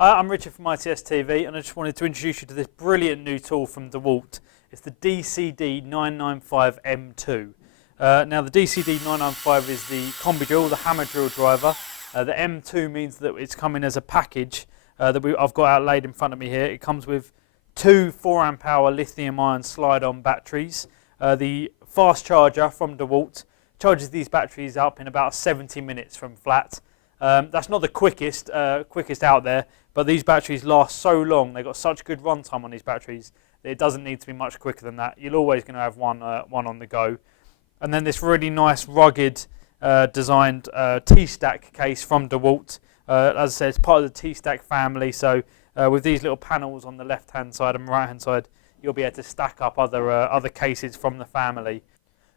Hi, I'm Richard from ITS TV, and I just wanted to introduce you to this brilliant new tool from Dewalt. It's the DCD995M2. Now the DCD995 is the Combi drill, the hammer drill driver. The M2 means that it's coming as a package that I've got outlaid in front of me here. It comes with two 4 amp hour lithium ion slide-on batteries. The fast charger from Dewalt charges these batteries up in about 70 minutes from flat. That's not the quickest out there, but these batteries last so long, they've got such good runtime on these batteries that it doesn't need to be much quicker than that. You're always going to have one on the go. And then this really nice rugged designed T-stack case from Dewalt. As I said, it's part of the T-stack family, so with these little panels on the left hand side and right hand side, you'll be able to stack up other cases from the family.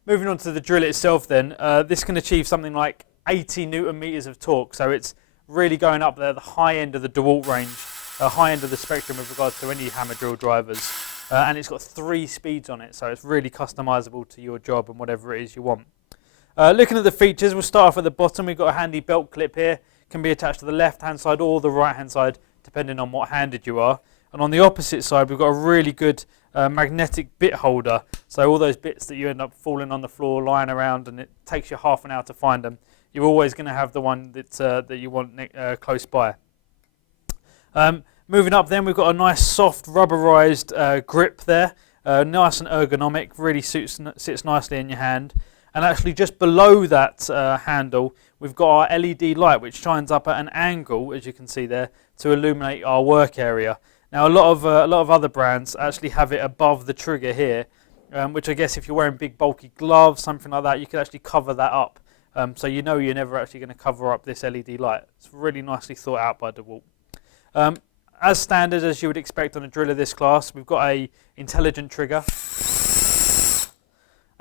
Moving on to the drill itself then, this can achieve something like 80 Newton meters of torque, so it's really going up there, the high end of the Dewalt range, high end of the spectrum with regards to any hammer drill drivers. And it's got 3 speeds on it, so it's really customizable to your job and whatever it is you want. Looking at the features, we'll start off at the bottom. We've got a handy belt clip here, can be attached to the left hand side or the right hand side depending on what handed you are. And on the opposite side we've got a really good magnetic bit holder, so all those bits that you end up falling on the floor, lying around, and it takes you half an hour to find them, you're always going to have the one that you want close by. Moving up then, we've got a nice soft rubberized grip there, nice and ergonomic, really sits nicely in your hand. And actually just below that handle we've got our LED light, which shines up at an angle, as you can see there, to illuminate our work area. Now a lot of other brands actually have it above the trigger here, which I guess if you're wearing big bulky gloves, something like that, you could actually cover that up. So you know you're never actually going to cover up this LED light. It's really nicely thought out by Dewalt. As standard as you would expect on a drill of this class, we've got a intelligent trigger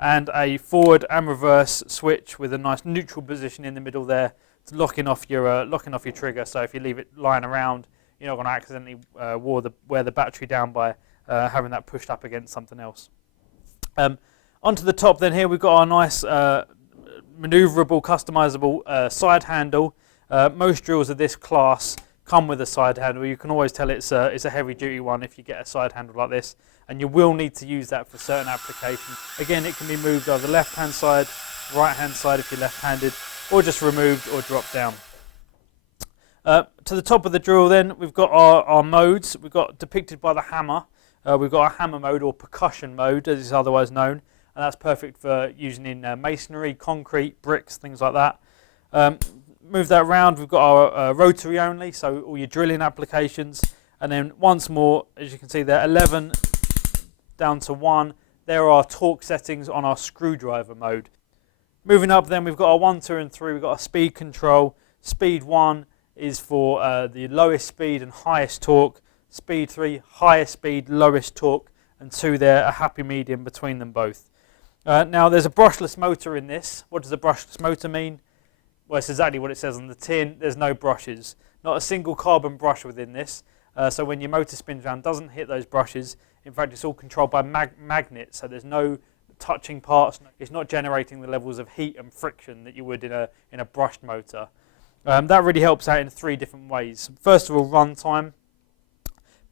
and a forward and reverse switch with a nice neutral position in the middle there to locking off your trigger. So if you leave it lying around, you're not going to accidentally wear the battery down by having that pushed up against something else. Onto the top then, here we've got our nice maneuverable, customizable side handle. Most drills of this class come with a side handle. You can always tell it's a heavy duty one if you get a side handle like this, and you will need to use that for certain applications. Again, it can be moved either left hand side, right hand side if you're left handed, or just removed or dropped down. To the top of the drill then, we've got our modes. We've got depicted by the hammer. We've got our hammer mode, or percussion mode as it's otherwise known, and that's perfect for using in masonry, concrete, bricks, things like that. Move that around, we've got our rotary only, so all your drilling applications, and then once more, as you can see there, 11 down to 1, there are torque settings on our screwdriver mode. Moving up then, we've got our 1, 2 and 3, we've got a speed control. Speed 1 is for the lowest speed and highest torque, speed 3, highest speed, lowest torque, and 2 there, a happy medium between them both. Now there's a brushless motor in this. What does a brushless motor mean? Well, it's exactly what it says on the tin. There's no brushes, not a single carbon brush within this. So when your motor spins around, it doesn't hit those brushes. In fact, it's all controlled by magnets, so there's no touching parts. It's not generating the levels of heat and friction that you would in a brushed motor. That really helps out in 3 different ways. First of all, runtime.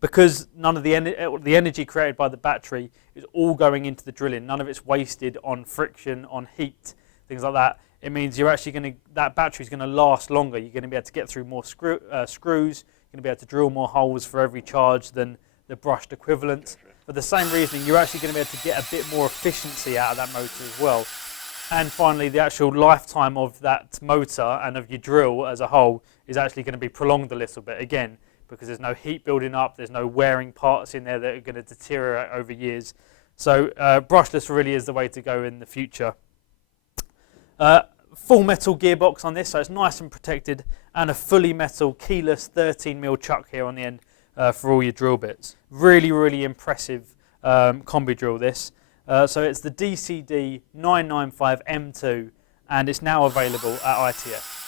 Because none of the energy created by the battery is all going into the drilling, none of it's wasted on friction, on heat, things like that. It means you're actually that battery's going to last longer. You're going to be able to get through more screws. You're going to be able to drill more holes for every charge than the brushed equivalent. For the same reason, you're actually going to be able to get a bit more efficiency out of that motor as well. And finally, the actual lifetime of that motor and of your drill as a whole is actually going to be prolonged a little bit, again, because there's no heat building up, there's no wearing parts in there that are going to deteriorate over years. So brushless really is the way to go in the future. Full metal gearbox on this, so it's nice and protected, and a fully metal keyless 13mm chuck here on the end for all your drill bits. Really, really impressive combi drill this. So it's the DCD995M2, and it's now available at ITS.